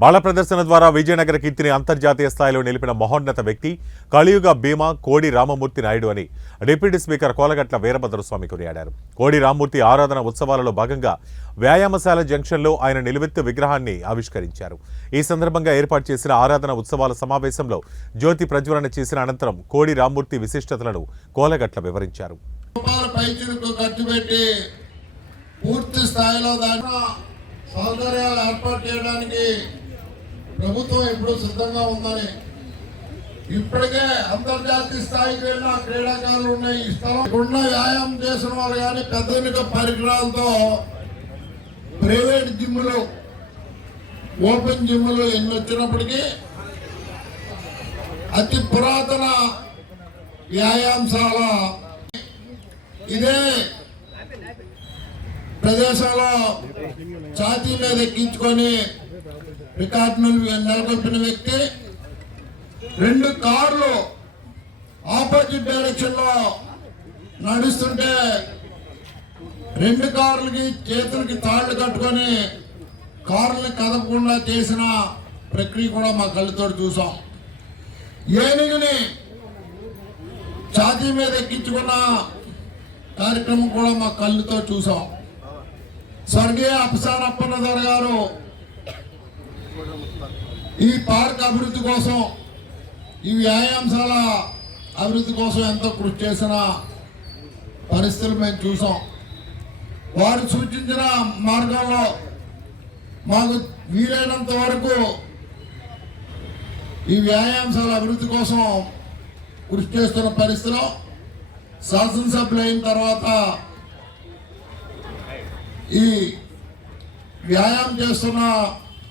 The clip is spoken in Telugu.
బాల ప్రదర్శన ద్వారా విజయనగర కీర్తిని అంతర్జాతీయ స్థాయిలో నిలిపిన మహోన్నత వ్యక్తి కలియుగ భీమా కోడి రామమూర్తి నాయుడు అని డిప్యూటీ స్పీకర్ కోలగట్ల వీరభద్రస్వామి కొనియాడారు. కోడి రామమూర్తి ఆరాధన ఉత్సవాలలో భాగంగా వ్యాయామశాల జంక్షన్లో ఆయన నిలువెత్తు విగ్రహాన్ని ఆవిష్కరించారు. ఈ సందర్భంగా ఏర్పాటు చేసిన ఆరాధన ఉత్సవాల సమావేశంలో జ్యోతి ప్రజ్వలన చేసిన అనంతరం కోడి రామమూర్తి విశిష్టతలను కోలగట్ల వివరించారు. పూర్తి స్థాయిలో సౌకర్యాలు ఏర్పాటు చేయడానికి ప్రభుత్వం ఎప్పుడు సిద్ధంగా ఉందని, ఇప్పటికే అంతర్జాతీయ స్థాయికి వెళ్ళిన క్రీడాకారులు ఉన్నాయి. ఈ స్థలం ఉన్న వ్యాయామం చేసిన వాళ్ళు కానీ పెద్ద పరికరాలతో ప్రైవేట్ జిమ్లు, ఓపెన్ జిమ్లు ఎన్ని వచ్చినప్పటికీ అతి పురాతన వ్యాయామశాల ఇదే ప్రదేశంలో ఛాతీ మీద ఎక్కించుకొని రికార్డును నెలకొల్పిన వ్యక్తి. 2 కార్లు ఆపోజిట్ డైరెక్షన్ లో నడుస్తుంటే 2 కార్లకి చేతులకి తాళ్లు కట్టుకొని కార్లని కదపకుండా చేసిన ప్రక్రియ కూడా మా కళ్ళతో చూసాం. ఏనుగుని ఛాతీ మీద ఎక్కించుకున్న కార్యక్రమం కూడా మా కళ్ళతో చూసాం. స్వర్గీయ అప్పసాని అప్పన్నదొర గారు ఈ పార్క్ అభివృద్ధి కోసం, ఈ వ్యాయామశాల అభివృద్ధి కోసం ఎంతో కృషి చేసిన పరిస్థితులు మేము చూసాం. వారు సూచించిన మార్గంలో మాకు వీలైనంత వరకు ఈ వ్యాయామశాల అభివృద్ధి కోసం కృషి చేస్తున్న పరిస్థితిలో శాసనసభ్యులు అయిన తర్వాత ఈ వ్యాయామం చేస్తున్న